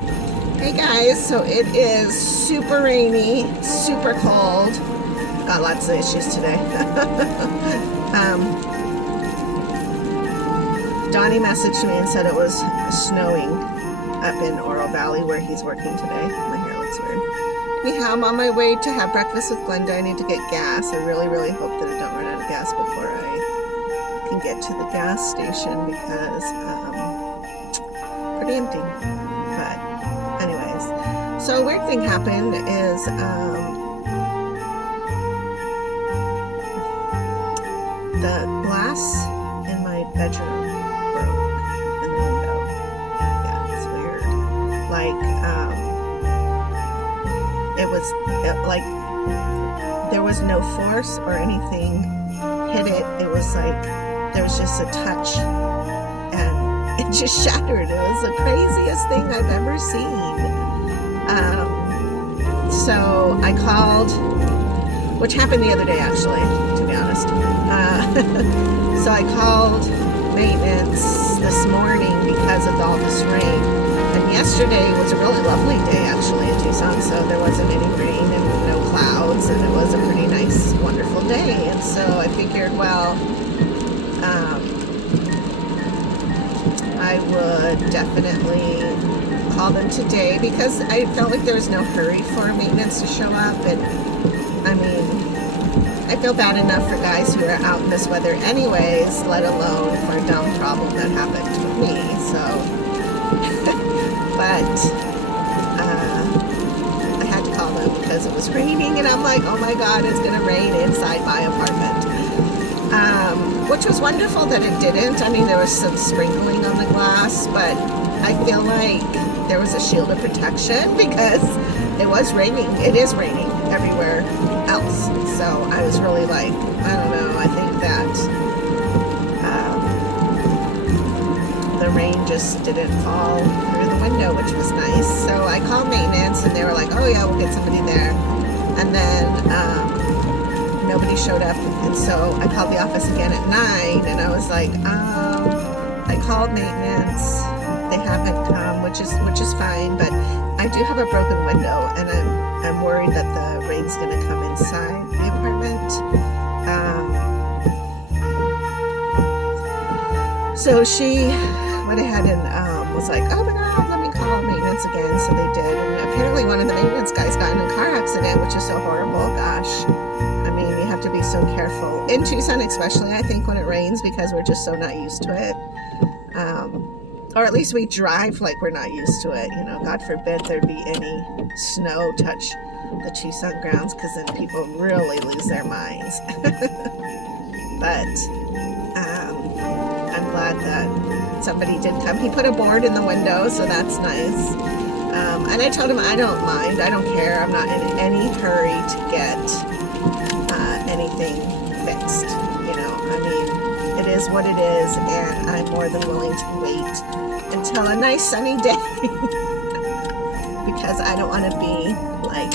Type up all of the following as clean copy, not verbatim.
Hey guys, so it is super rainy, super cold. Got lots of issues today. Donnie messaged me and said it was snowing up in Oro Valley where he's working today. My hair looks weird. Anyhow, I'm on my way to have breakfast with Glenda. I need to get gas. I really, really hope that I don't run out of gas before I can get to the gas station because pretty empty. But anyways, so a weird thing happened is the glass in my bedroom broke in the window. Yeah, it's weird. Like there was no force or anything hit it. It was like there was just a touch and it just shattered. It was the craziest thing I've ever seen. So I called, which happened the other day actually, to be honest. So I called maintenance this morning because of all this rain. And yesterday was a really lovely day actually in Tucson, so there wasn't any rain and no clouds, and it was a pretty nice, wonderful day. And so I figured, well, I would definitely call them today because I felt like there was no hurry for maintenance to show up. And I mean, I feel bad enough for guys who are out in this weather anyways, let alone for a dumb problem that happened with me. So but I had to call them because it was raining, and I'm like, oh my god, it's gonna rain inside my apartment. Which was wonderful that it didn't. I mean, there was some sprinkling on the glass, but I feel like there was a shield of protection because it was raining. It is raining everywhere else. So I was really like, I don't know, I think that the rain just didn't fall through the window, which was nice. So I called maintenance and they were like, oh yeah, we'll get somebody there. And then nobody showed up, and so I called the office again at 9, and I was like, I called maintenance, they haven't come, which is fine, but I do have a broken window, and I'm worried that the rain's gonna come inside the apartment. So she went ahead and was like, oh my god, let me call maintenance again. So they did, and apparently one of the maintenance guys got in a car accident, which is so horrible. Gosh, I mean, you have to be so careful in Tucson, especially I think when it rains, because we're just so not used to it. Or at least we drive like we're not used to it. You know, God forbid there be any snow touch the Tucson grounds, because then people really lose their minds. But I'm glad that somebody did come. He put a board in the window, so that's nice. And I told him I don't mind. I don't care. I'm not in any hurry to get anything fixed. You know, I mean, it is what it is, and I'm more than willing to wait until a nice sunny day because I don't want to be like,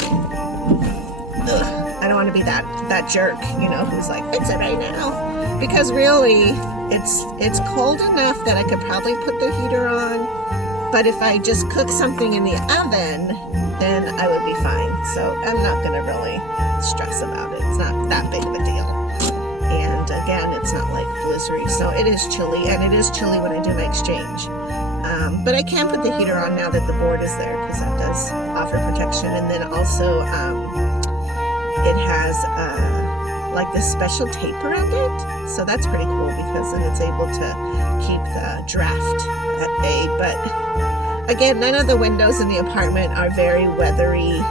I don't want to be that jerk, you know, who's like, fix it right now. Because really, it's cold enough that I could probably put the heater on, but if I just cook something in the oven, then I would be fine. So I'm not going to really stress about it. It's not that big of a deal. And again, it's not like blizzard snow. It is chilly, and it is chilly when I do my exchange. But I can put the heater on now that the board is there, because that does offer protection. And then also it has like this special tape around it, so that's pretty cool because then it's able to keep the draft at bay. But again, none of the windows in the apartment are very weathery,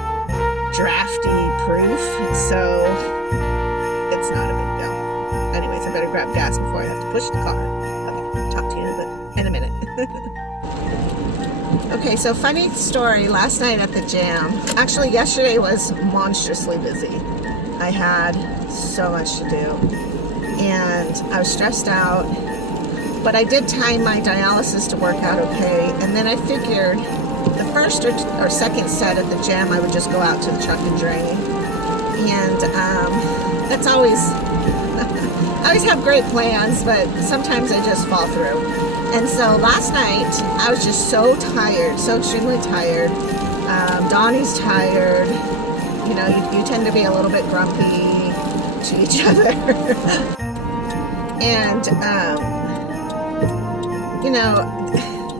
drafty proof, so it's not a big deal. Anyways, I better grab gas before I have to push the car. Okay, talk to you in a minute. Okay, so funny story, last night at the Jam, actually yesterday was monstrously busy. I had so much to do, and I was stressed out, but I did time my dialysis to work out okay, and then I figured the first or second set at the Jam I would just go out to the truck and drain, and that's always, I always have great plans, but sometimes I just fall through. And so last night, I was just so tired, so extremely tired. Donnie's tired. You know, you tend to be a little bit grumpy to each other. And, you know,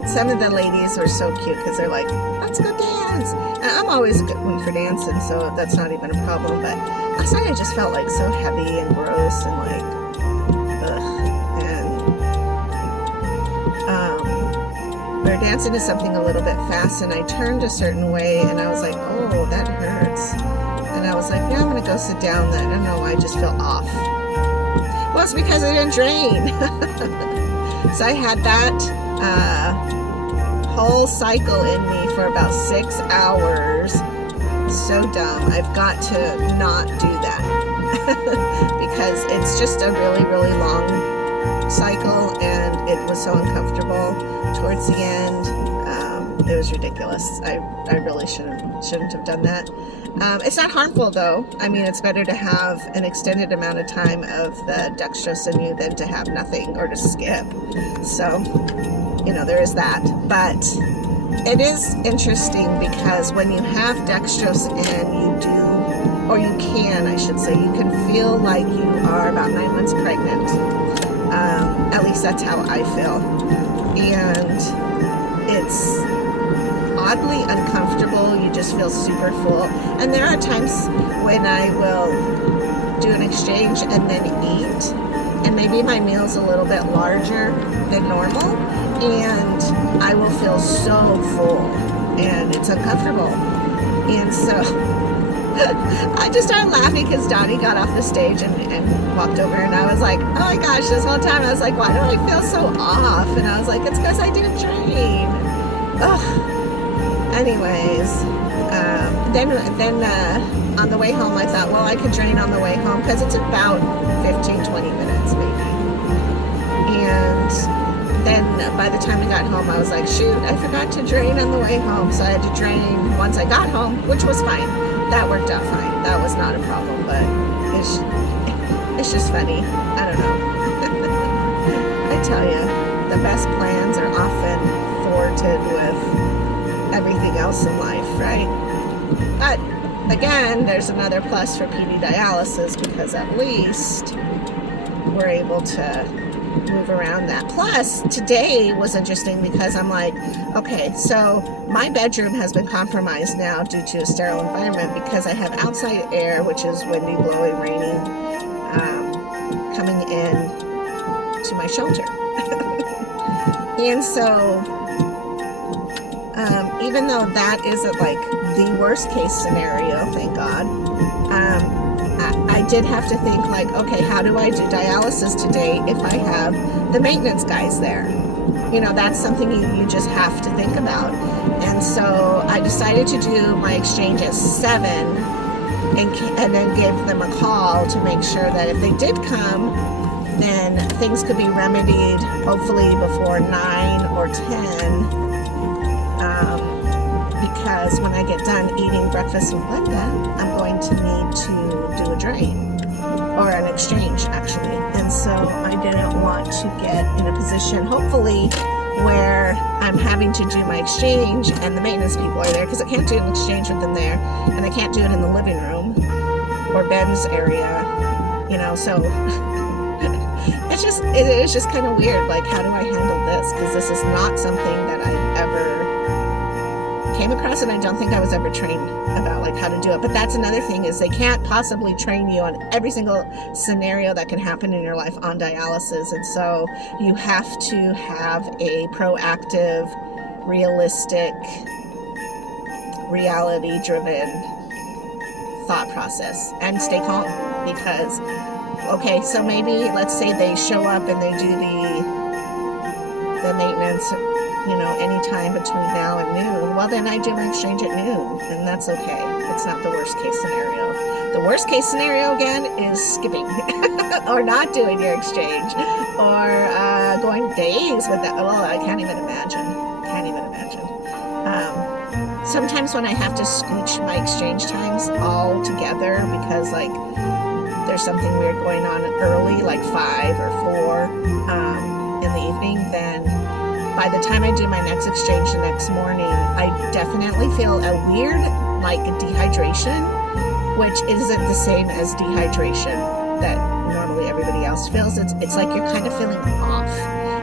some of the ladies were so cute because they're like, let's go dance. And I'm always a good one for dancing, so that's not even a problem. But last night I just felt like so heavy and gross and like, ugh. We were dancing to something a little bit fast, and I turned a certain way, and I was like, oh, that hurts. And I was like, yeah, I'm going to go sit down then. I don't know why I just felt off. Well, it's because I didn't drain. So I had that whole cycle in me for about 6 hours. So dumb. I've got to not do that. Because it's just a really, really long cycle, and it was so uncomfortable towards the end. It was ridiculous. I really shouldn't have done that. It's not harmful though. I mean, it's better to have an extended amount of time of the dextrose in you than to have nothing or to skip. So, you know, there is that. But it is interesting because when you have dextrose in, you do, or you can, I should say, you can feel like you are about 9 months pregnant. At least that's how I feel. And it's oddly uncomfortable. You just feel super full. And there are times when I will do an exchange and then eat, and maybe my meal's a little bit larger than normal, and I will feel so full, and it's uncomfortable. And so I just started laughing because Donnie got off the stage and walked over, and I was like, oh my gosh, this whole time I was like, why do I feel so off? And I was like, it's because I didn't train. Ugh. Anyways, then on the way home I thought, well, I could drain on the way home because it's about 15-20 minutes maybe. And then by the time we got home I was like, shoot, I forgot to drain on the way home, so I had to drain once I got home, which was fine. That worked out fine. That was not a problem, but it's just funny. I don't know. I tell you, the best plans are often thwarted with everything else in life, right? But again, there's another plus for PD dialysis because at least we're able to move around that. Plus, today was interesting because I'm like, okay, so my bedroom has been compromised now due to a sterile environment because I have outside air, which is windy, blowing, raining, coming in to my shelter. And so even though that isn't like the worst case scenario, thank God, I did have to think like, okay, how do I do dialysis today if I have the maintenance guys there? You know, that's something you just have to think about. And so I decided to do my exchange at 7 and then give them a call to make sure that if they did come, then things could be remedied hopefully before 9 or 10. Because when I get done eating breakfast with Linda, I'm going to need to do a drain or an exchange actually. And so I didn't want to get in a position, hopefully, where I'm having to do my exchange and the maintenance people are there, because I can't do an exchange with them there, and I can't do it in the living room or Ben's area, you know, so it is just kind of weird, like, how do I handle this? Because this is not something that I ever came across, and I don't think I was ever trained about like how to do it. But that's another thing, is they can't possibly train you on every single scenario that can happen in your life on dialysis, and so you have to have a proactive, realistic, reality-driven thought process and stay calm. Because okay, so maybe let's say they show up and they do the maintenance, you know, anytime between now and noon. Well, then I do my exchange at noon, and that's okay. It's not the worst case scenario. The worst case scenario, again, is skipping or not doing your exchange, or going days with that. Well, I can't even imagine. Sometimes when I have to scooch my exchange times all together because like there's something weird going on early, like 5 or 4 in the evening, then by the time I do my next exchange the next morning, I definitely feel a weird, like, dehydration, which isn't the same as dehydration that normally everybody else feels. It's like you're kind of feeling off.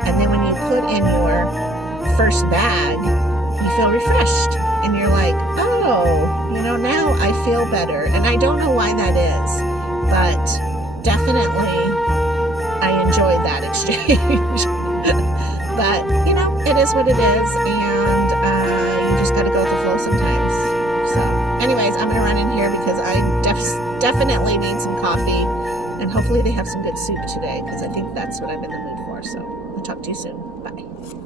And then when you put in your first bag, you feel refreshed. And you're like, oh, now I feel better. And I don't know why that is, but definitely I enjoyed that exchange. But, it is what it is, and you just got to go with the flow sometimes. So, anyways, I'm going to run in here because I definitely need some coffee, and hopefully they have some good soup today, because I think that's what I'm in the mood for. So, I'll talk to you soon. Bye.